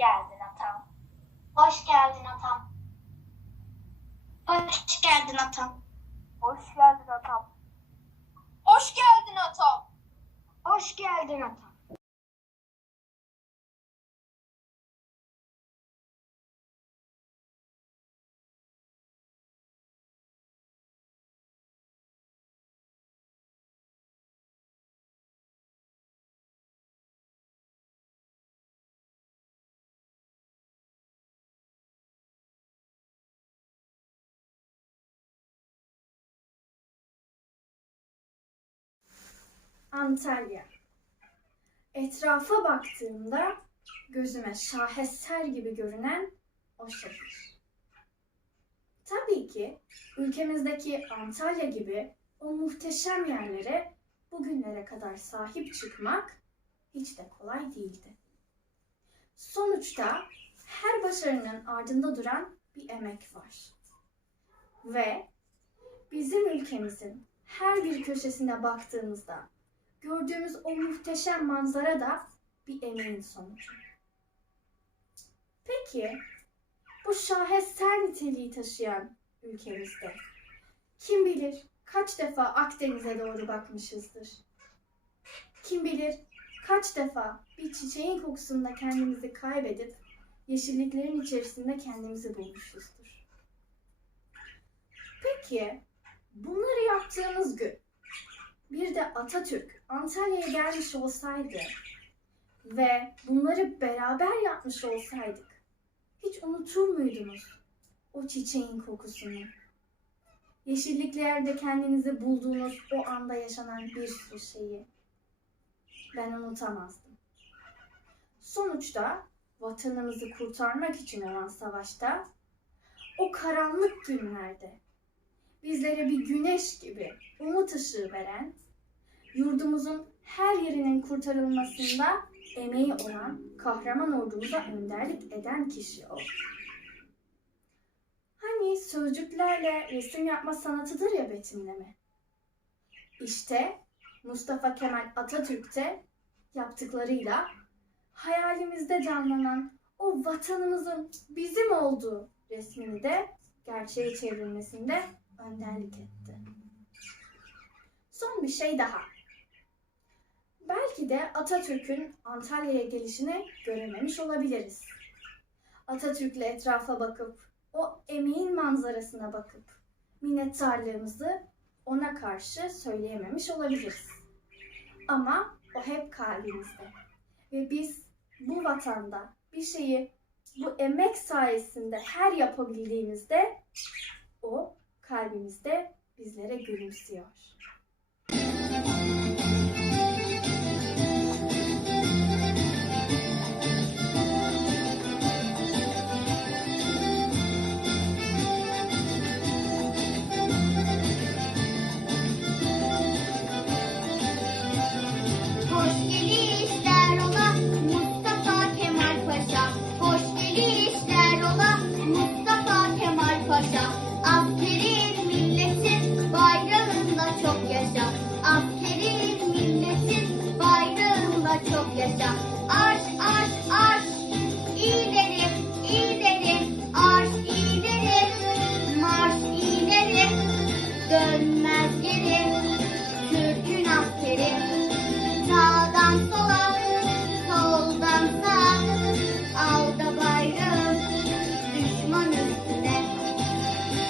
geldin atam. Hoş geldin atam. Hoş geldin atam. Hoş geldin atam. Hoş geldin atam. Hoş geldin atam. Antalya. Etrafa baktığımda gözüme şaheser gibi görünen o şehir. Tabii ki ülkemizdeki Antalya gibi o muhteşem yerlere bugünlere kadar sahip çıkmak hiç de kolay değildi. Sonuçta her başarının ardında duran bir emek var. Ve bizim ülkemizin her bir köşesine baktığımızda gördüğümüz o muhteşem manzara da bir emeğin sonucu. Peki bu şaheser niteliği taşıyan ülkemizde kim bilir kaç defa Akdeniz'e doğru bakmışızdır? Kim bilir kaç defa bir çiçeğin kokusunda kendimizi kaybedip yeşilliklerin içerisinde kendimizi bulmuşuzdur. Peki bunları yaptığımız gün bir de Atatürk Antalya'ya gelmiş olsaydı ve bunları beraber yapmış olsaydık hiç unutur muydunuz o çiçeğin kokusunu? Yeşilliklerde kendinizi bulduğunuz o anda yaşanan bir sürü şeyi ben unutamazdım. Sonuçta vatanımızı kurtarmak için olan savaşta o karanlık günlerde bizlere bir güneş gibi umut ışığı yurdumuzun her yerinin kurtarılmasında emeği olan kahraman ordumuza önderlik eden kişi o. Hani sözcüklerle resim yapma sanatıdır ya betimleme. İşte Mustafa Kemal Atatürk de yaptıklarıyla hayalimizde canlanan o vatanımızın bizim olduğu resmini de gerçeğe çevrilmesinde önderlik etti. Son bir şey daha. Belki de Atatürk'ün Antalya'ya gelişini görememiş olabiliriz. Atatürk'le etrafa bakıp, o emeğin manzarasına bakıp minnettarlığımızı ona karşı söyleyememiş olabiliriz. Ama o hep kalbimizde. Ve biz bu vatanda bir şeyi bu emek sayesinde her yapabildiğimizde o kalbimizde bizlere gülümsüyor. 特别香。啊